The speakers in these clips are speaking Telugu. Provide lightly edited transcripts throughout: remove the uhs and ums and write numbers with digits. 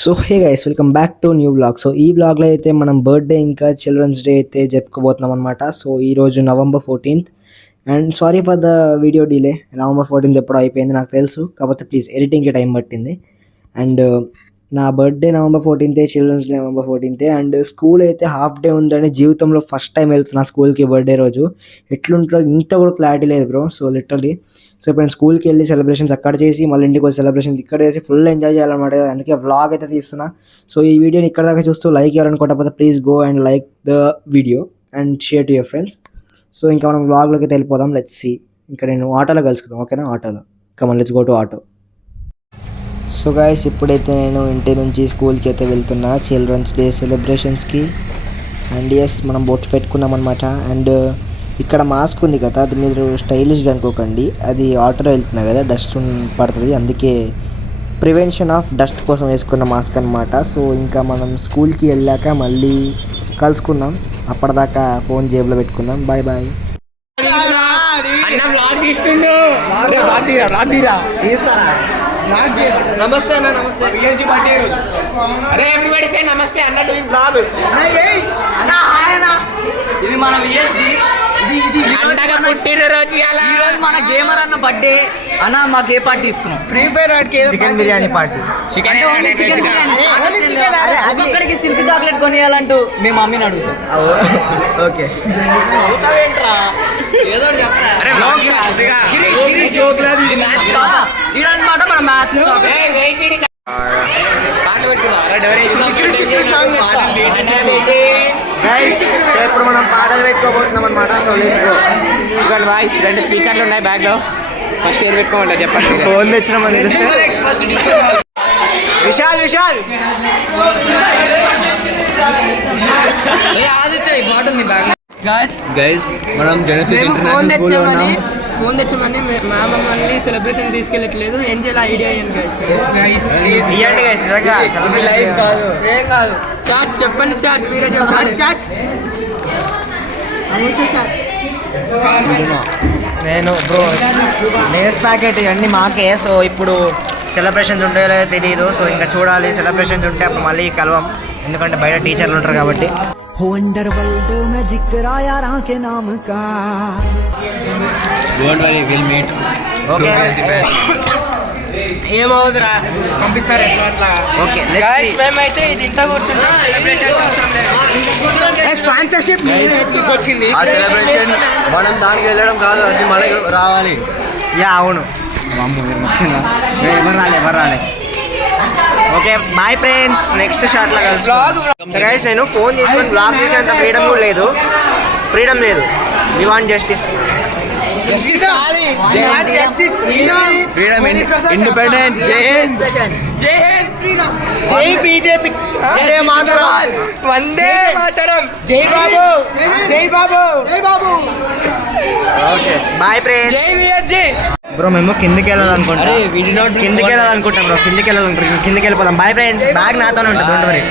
So hey guys, welcome back to new blog. So ఈ బ్లాగ్లో అయితే మనం బర్త్డే ఇంకా చిల్డ్రన్స్ డే అయితే జరుపుకోబోతున్నాం అనమాట. సో ఈరోజు November 14th and sorry for the video delay. November 14th ఎప్పుడో అయిపోయింది నాకు తెలుసు, కాకపోతే ప్లీజ్ ఎడిటింగ్కి టైం పట్టింది. అండ్ నా birthday November 14th, children's day November 14th. And school అయితే హాఫ్ డే ఉందని జీవితంలో ఫస్ట్ టైం వెళ్తున్నా స్కూల్కి బర్త్డే రోజు. ఎట్లుంటుందో ఇంత కూడా క్లారిటీ లేదు బ్రో. సో లిటరలీ ఇప్పుడు నేను స్కూల్కి వెళ్ళి సెలబ్రేషన్స్ అక్కడ చేసి మళ్ళీ ఇంటికి వచ్చి సెలబ్రేషన్స్ ఇక్కడ చేసి ఫుల్ ఎంజాయ్ చేయాలన్నమాట. అందుకే వ్లాగ్ అయితే తీస్తున్నా. సో ఈ వీడియోని ఇక్కడ దాకా చూస్తూ లైక్ చేయాలనుకోకపోతే please go and like the video and share to your friends. So ఇంకా మనం వ్లాగ్లోకి అయితే వెళ్ళిపోదాం. Let's see. ఇంకా నేను ఆటోలో కలుసుకుందాం, ఓకేనా? ఆటోలో come on, let's go to auto. So guys, ఇప్పుడైతే నేను ఇంటి నుంచి స్కూల్కి అయితే వెళ్తున్నా చిల్డ్రన్స్ డే సెలబ్రేషన్స్కి. అండ్ ఎస్, మనం బొట్టు పెట్టుకున్నాం అనమాట. అండ్ ఇక్కడ మాస్క్ ఉంది కదా, అది మీరు స్టైలిష్గా అనుకోకండి, అది ఆటోలో వెళ్తున్నా కదా, డస్ట్ పడుతుంది, అందుకే ప్రివెన్షన్ ఆఫ్ డస్ట్ కోసం వేసుకున్న మాస్క్ అనమాట. సో ఇంకా మనం స్కూల్కి వెళ్ళాక మళ్ళీ కలుసుకుందాం. అప్పటిదాకా ఫోన్ జేబులో పెట్టుకుందాం. Bye bye. నమస్తే అన్న, నమస్తే. అరే ఎవ్రీబడీ సే నమస్తే అన్న, డూయింగ్ బ్లాగ్. అన్న హాయ్ అన్న, ఇది మన విఎస్డి. అండగా పుట్టిన రోజు ఈ రోజు మన గేమర్ అన్న బర్త్డే. అన్న మాకు ఏ పార్టీ ఇస్తున్నాం? ఫ్రీ ఫైర్ వాడికి చికెన్ బిర్యానీ పార్టీ. చికెన్ ఒక్కొక్కడికి సిల్క్ చాక్లెట్ కొనియాలంటూ మీ మమ్మీని అడుగుతాం. ఓకే, ఏదో చెప్పరా ఇదన్నమాట మన మ్యాథ్స్. ఇప్పుడు మనం పాటలు పెట్టుకోబోతున్నాం అనమాట. సో వాయిస్ 2 స్పీకర్లు ఉన్నాయి బ్యాగ్ లో. ఫస్ట్ ఏది పెట్టుకోమంటారు చెప్పండి. ఫోన్ తెచ్చినామని విశాల్ విశాల్ ఆదిత్య ఈ బాటిల్ మీ బ్యాగ్. గైస్ మనం జెనసిస్ ఇంటర్నేషనల్ స్కూల్లో ఉన్నాం. ఫోన్ తెచ్చామని మ్యామ్ మమ్మల్ని సెలబ్రేషన్ తీసుకెళ్ళట్లేదు. ఏం చేయాలి ఐడియా ఏంటి లైవ్ కాదు, ఏం కాదు. చాట్ చెప్పండి, చాట్ మీరే చెప్పండి. చాట్ నేను బ్రో లేస్ ప్యాకెట్ ఇవన్నీ మాకే. సో ఇప్పుడు సెలబ్రేషన్స్ ఉంటాయో లేదో తెలియదు. సో ఇంకా చూడాలి, సెలబ్రేషన్స్ ఉంటే అప్పుడు మళ్ళీ కలవం, ఎందుకంటే బయట టీచర్లు ఉంటారు కాబట్టి. वंडरवर्ल्ड में जिक्र आया राह के नाम का. Don't worry, we'll meet. Okay. ఏమవుతురా పంపిస్తారు ఓకే. మేమైతే ఇది ఇంట్లో కూర్చున్నాం. స్పాన్సర్షిప్ వచ్చింది. ఆ సెలబ్రేషన్ మనం దానికి వెళ్ళడం కాదు, అది మనకి రావాలి. యా అవును, ముఖ్యంగా ఎవరు రాలే. ఓకే బాయ్ ఫ్రెండ్స్, నెక్స్ట్ షాట్లో కలుసు. గైస్, నేను ఫోన్ తీసుకొని బ్లాగ్ చేసేంత ఫ్రీడమ్ కూడా లేదు. We want justice. Freedom, independence, జై హింద్, జై హింద్, ఫ్రీడమ్, జై బీజేపీ, వందే మాతరం, వందే మాతరం, జై బాబు, జై బాబు, జై బాబు. Okay bye friends. జై విఎస్డి. బ్రో మేము కిందికి వెళ్ళాలనుకుంటాం బ్రో, కిందికి వెళ్ళిపోదాం. Bye friends. బ్యాగ్ నాతోనే ఉంటుంది, డోంట్ వరీ.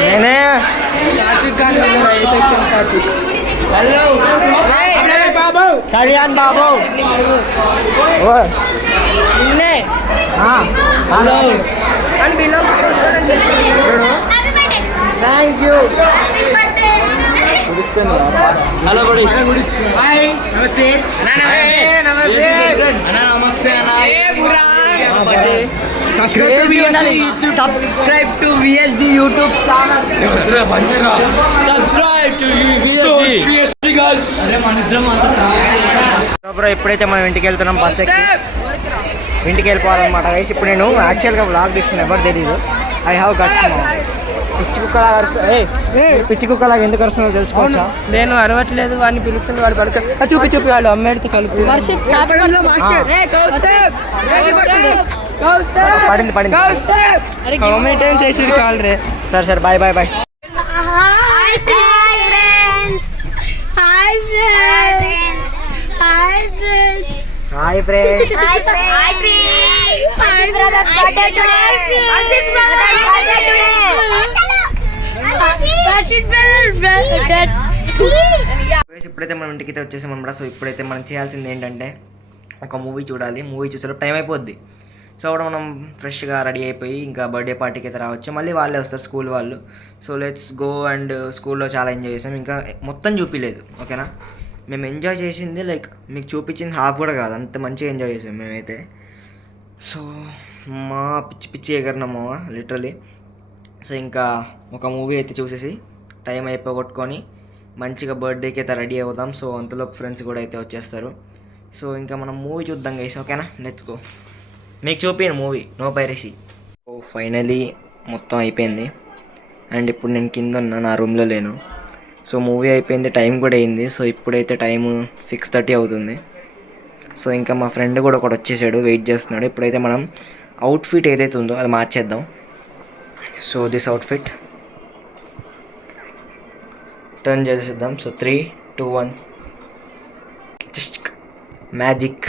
నేనే సాత్విక్ గాని ఏ సెక్షన్ సాత్విక్? కళ్యాణ్ బాబు. నిన్నే హలో, అని బిలో థ్యాంక్ యూ. హలో బడి. నమస్తే అన్న, నమస్తే అన్న. Subscribe to VSD YouTube channel. Subscribe to VSD guys. అరే మన ఇద్దరం బ్రో ఇప్పుడైతే మనం ఇంటికి వెళ్తున్నాం, బస్ ఎక్కి ఇంటికి వెళ్ళిపోవాలన్నమాట గైస్. ఇప్పుడు నేను యాక్చువల్గా వ్లాగ్ తీస్తున్నాను, ఎవరు తెలీదు. I have guts. పిచ్చి కుక్కలాగా ఎందుకు అరుస్తున్నావు తెలుసుకోవచ్చా? నేను అరవట్లేదు, వాడిని పిలుస్తుంది, వాడు పడుక చూపి వాడు అమ్మాయితో కలుపు. పడింది చేసి కాల్ రే. సరే bye bye bye. Hi friends. Hi friends. Hi friends. Hi friends. Hi friends. My brother's birthday today. Ashit brother's birthday today. Ashit brother's birthday. ఇప్పుడైతే మనం ఇంటికి వచ్చేసాం అనమాట. సో ఇప్పుడైతే మనం చేయాల్సింది ఏంటంటే ఒక మూవీ చూడాలి. మూవీ చూసేటప్పుడు టైం అయిపోద్ది. సో అప్పుడు మనం ఫ్రెష్గా రెడీ అయిపోయి ఇంకా బర్త్డే పార్టీకి అయితే రావచ్చు. మళ్ళీ వాళ్ళే వస్తారు స్కూల్ వాళ్ళు. So let's go. అండ్ స్కూల్లో చాలా ఎంజాయ్ చేసాం. ఇంకా మొత్తం చూపించలేదు, ఓకేనా. మేము ఎంజాయ్ చేసింది లైక్ మీకు చూపించింది హాఫ్ కూడా కాదు, అంత మంచిగా ఎంజాయ్ చేసాం మేమైతే. సో మా పిచ్చి పిచ్చి ఎగరినాము లిటరలీ. సో ఇంకా ఒక మూవీ అయితే చూసేసి టైం అయిపోగొట్టుకొని మంచిగా బర్త్డేకి అయితే రెడీ అవుతాం. సో అంతలో ఫ్రెండ్స్ కూడా అయితే వచ్చేస్తారు. సో ఇంకా మనం మూవీ చూద్దాం గైస్, ఓకేనా. Let's go. మీకు చూపించాను movie no piracy. So finally మొత్తం అయిపోయింది. అండ్ ఇప్పుడు నేను కింద ఉన్నా, నా రూమ్లో లేను. సో మూవీ అయిపోయింది, టైం కూడా అయింది. సో ఇప్పుడైతే టైము 6:30 అవుతుంది. సో ఇంకా మా ఫ్రెండ్ కూడా ఒకటి వచ్చేసాడు, వెయిట్ చేస్తున్నాడు. ఇప్పుడైతే మనం అవుట్ఫిట్ ఏదైతే ఉందో అది మార్చేద్దాం. సో దిస్ అవుట్ఫిట్ టర్న్ చేసేద్దాం. So 3, 2, 1 magic.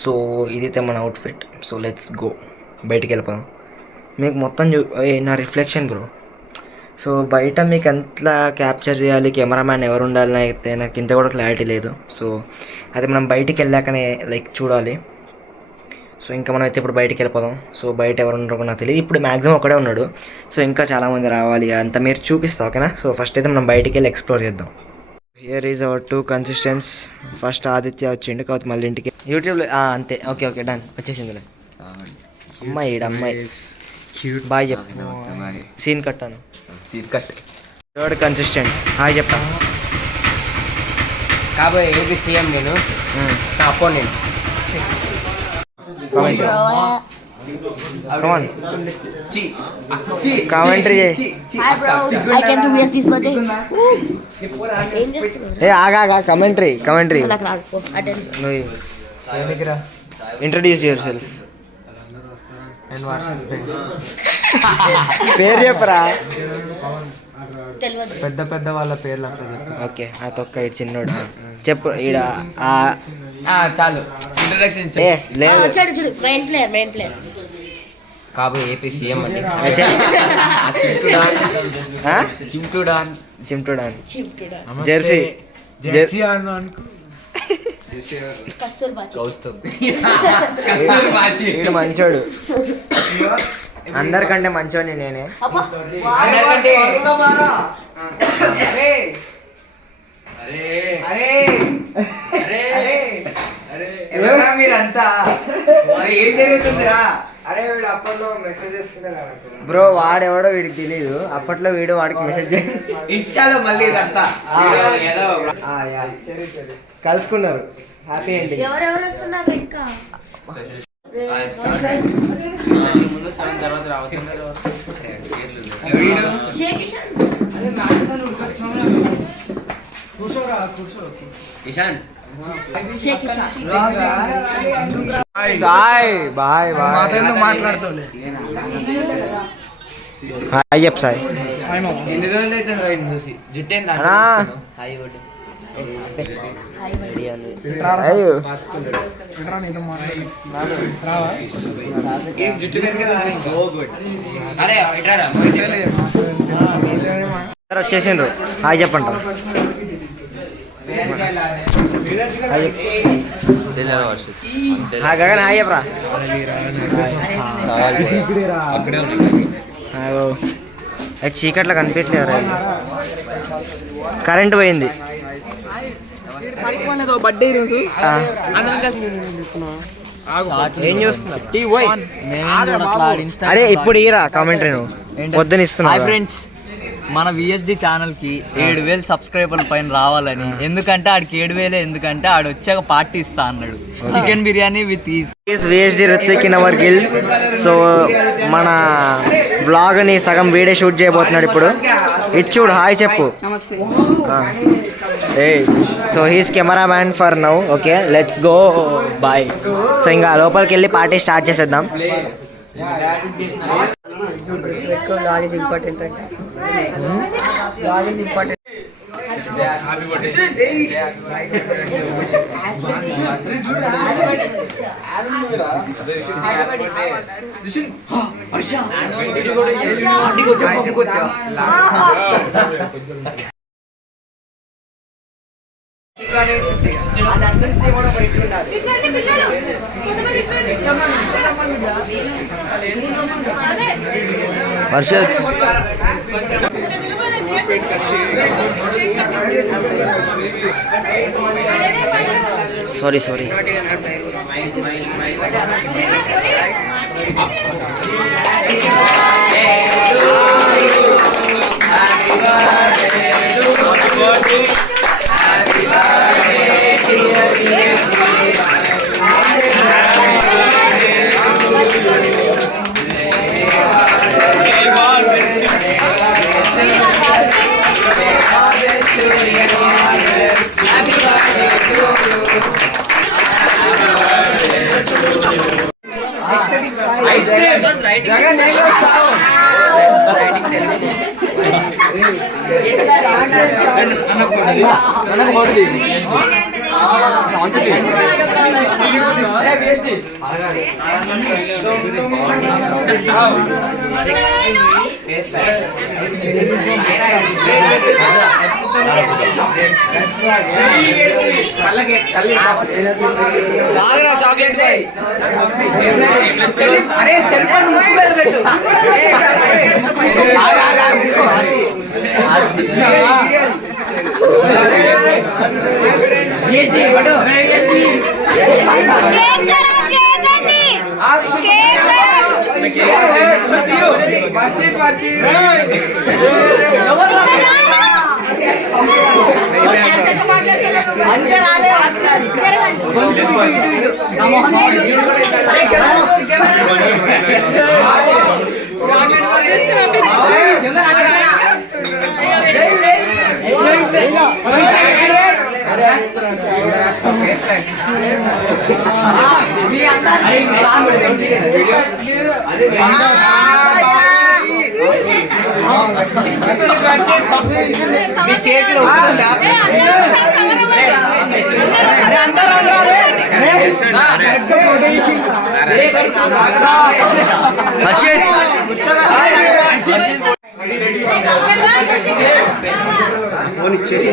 సో ఇదైతే మన అవుట్ఫిట్. సో లెట్స్ గో, బయటికి వెళ్ళిపోదాం. మీకు మొత్తం నా రిఫ్లెక్షన్ బ్రో. సో బయట మీకు ఎంతలా క్యాప్చర్ చేయాలి, కెమెరామ్యాన్ ఎవరు ఉండాలని అయితే నాకు ఇంత కూడా క్లారిటీ లేదు. సో అది మనం బయటికి వెళ్ళాకనే లైక్ చూడాలి. సో ఇంకా మనం అయితే ఇప్పుడు బయటికి వెళ్ళిపోదాం. సో బయట ఎవరు ఉన్నారో నాకు తెలియదు. ఇప్పుడు మ్యాక్సిమం ఒకడే ఉన్నాడు. సో ఇంకా చాలామంది రావాలి, అంత మీరు చూపిస్తా, ఓకేనా. సో ఫస్ట్ అయితే మనం బయటికి వెళ్ళి ఎక్స్ప్లోర్ చేద్దాం. Here is our 2 contestants. First Aditya వచ్చిండు, కాబట్టి మళ్ళీ ఇంటికి యూట్యూబ్లో అంతే. ఓకే డన్, వచ్చేసిందిలే. అమ్మాయి బాయ్ చెప్పు, సీన్ కట్టాను. థర్డ్ కన్సిస్టెంట్ హాయ్ చెప్పా. కాబోయే ఏపీ సీఎం నేను, నా opponent. Commentary Hi bro, I came to VSD's birthday. A Agha commentary నువ్వు ఇంట్రడ్యూస్ యువర్ సెల్ఫ్. పేరు చెప్పరా. పెద్ద వాళ్ళ పేర్లు అంతా చెప్పి. ఓకే ఆ తొక్క ఇటు చిన్నోడు చెప్పు. ఈడ చాలు ఇంట్రడక్షన్. ఏ లేదు చూడు మెయిన్ ప్లేయర్ కాబోయే ఏపీ సీఎం అండి. చింటుడాన్ జెర్సీ వీడు మంచోడు, అందరికంటే మంచోని నేనే. మీరంతా ఏం జరుగుతుందిరా? బ్రో వాడెవడో వీడికి తెలీదు. అప్పట్లో వీడు వాడికి మెసేజ్ ఇన్స్టాలో మళ్ళీ ఇదంతా కలుసుకున్నారు. Happy ending. ఎవరెవరు వస్తున్నారు ఇంకా? ముందు 7 తర్వాత రావుతున్నారు. ఇషాన్ సాయ్ బాయ్ మాట్లాడుతూ హాయ్ చెప్పు సాయి. ఎన్ని రోజులు అయితే చూసి జుట్టే వచ్చేసిండ్రు. హాయ్ చెప్పండి. గగన్ హాయ్ చెప్పరా. చీకట్లో కనిపించలేదు, కరెంట్ పోయింది. ఏం చూస్తున్నా? అరే ఇప్పుడు ఈరా కామెంటరీ నువ్వు పొద్దున ఇస్తున్నా. ఫ్రెండ్స్ మన విఎస్డి ఛానల్కి 7,000 సబ్స్క్రైబర్ల పైన రావాలని. ఎందుకంటే ఆడికి 7,000, ఎందుకంటే ఆడు వచ్చాక పార్టీ ఇస్తా అన్నాడు. Chicken biryani with VSD Ruthvik in our guild. So మన వ్లాగ్ని సగం వీడియో షూట్ చేయబోతున్నాడు ఇప్పుడు. ఇచ్చుడు హాయ్ చెప్పు. So he's cameraman for now. Okay let's go bye. So ఇంకా లోపలికి వెళ్ళి పార్టీ స్టార్ట్ చేసేద్దాం. Vlog is important. Vlog is important. Harshat sorry chocolate మీ కేక్ లో ఫోన్ ఇచ్చేసి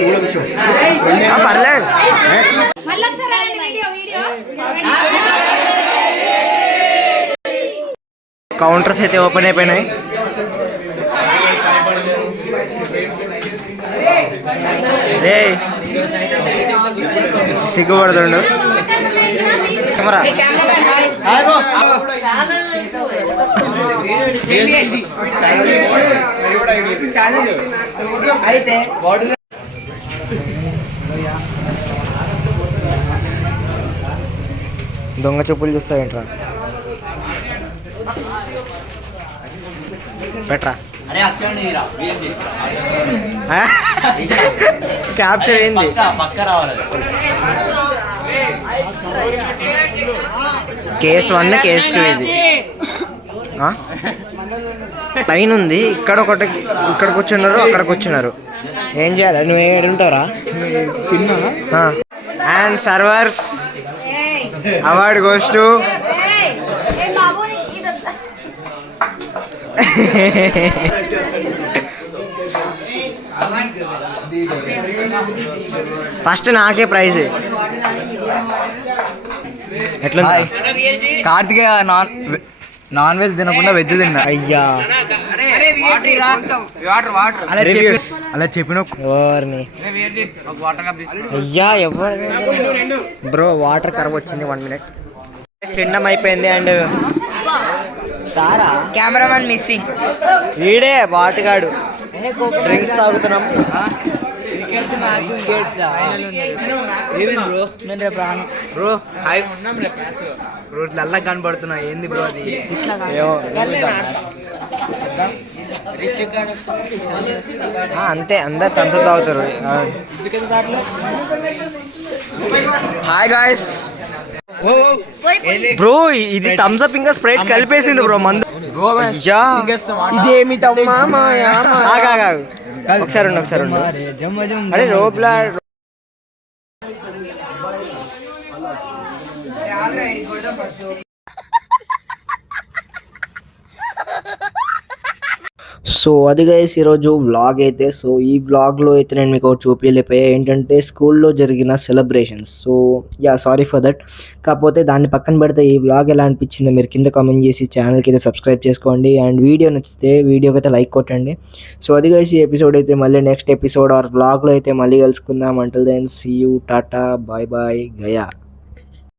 పర్లేదు. కౌంటర్స్ అయితే ఓపెన్ అయిపోయినాయి. రే సిగ్గుపడుతుండు కెమెరా. అయితే దొంగ చూపులు చూస్తావేంట్రా? పెట్రా క్యాప్చర్ అయింది. కేస్ 1 కేస్ 2 ఇది లైన్ ఉంది. ఇక్కడ ఒకటి ఇక్కడికి వచ్చిన్నారు, అక్కడికి వచ్చినారు. ఏం చేయాలి? నువ్వు ఏడుంటారా? And servers award goes to first నాకే ప్రైజ్. ఎట్లా కార్తికేయ నాన్ వెజ్ తినకుండా వెజ్ తిన్నా. అయ్యా అలా చెప్పిన అయ్యా ఎవరు బ్రో వాటర్ కర్వ్ వచ్చింది. 1 minute తినడం అయిపోయింది. అండ్ తారా కెమెరామెన్ మిస్సింగ్ వీడే బాటుగాడు. డ్రింక్స్ తాగుతున్నాం. బ్రో హాయ్ బ్రో నల్ల కనబడుతున్నా. ఏంది బ్రో అది? అంతే అందరు థమ్స్ అప్ తాగుతారు. Hi guys. బ్రో ఇది థమ్స్ అప్ ఇంకా స్ప్రైట్ కలిపేసింది బ్రో మందు. ఇదేమిటమ్మా ఒకసారి అరే రోబ్లా సో అది గైస్ ఈరోజు వ్లాగ్ అయితే. సో ఈ వ్లాగ్లో అయితే నేను మీకు చూపించలేకపోయా ఏంటంటే స్కూల్లో జరిగిన celebrations. So sorry for that. కాకపోతే దాన్ని పక్కన పెడితే ఈ వ్లాగ్ ఎలా అనిపించిందో మీరు కింద కామెంట్ చేసి ఛానల్కి అయితే సబ్స్క్రైబ్ చేసుకోండి. అండ్ వీడియో నచ్చితే వీడియోకి అయితే లైక్ కొట్టండి. సో అది గైస్ ఈ ఎపిసోడ్ అయితే మళ్ళీ నెక్స్ట్ ఎపిసోడ్ ఆర్ వ్లాగ్లో అయితే మళ్ళీ కలుసుకుందాం. అంటిల్ దెన్ సీ యూ, టాటా, బాయ్ బాయ్, గయా.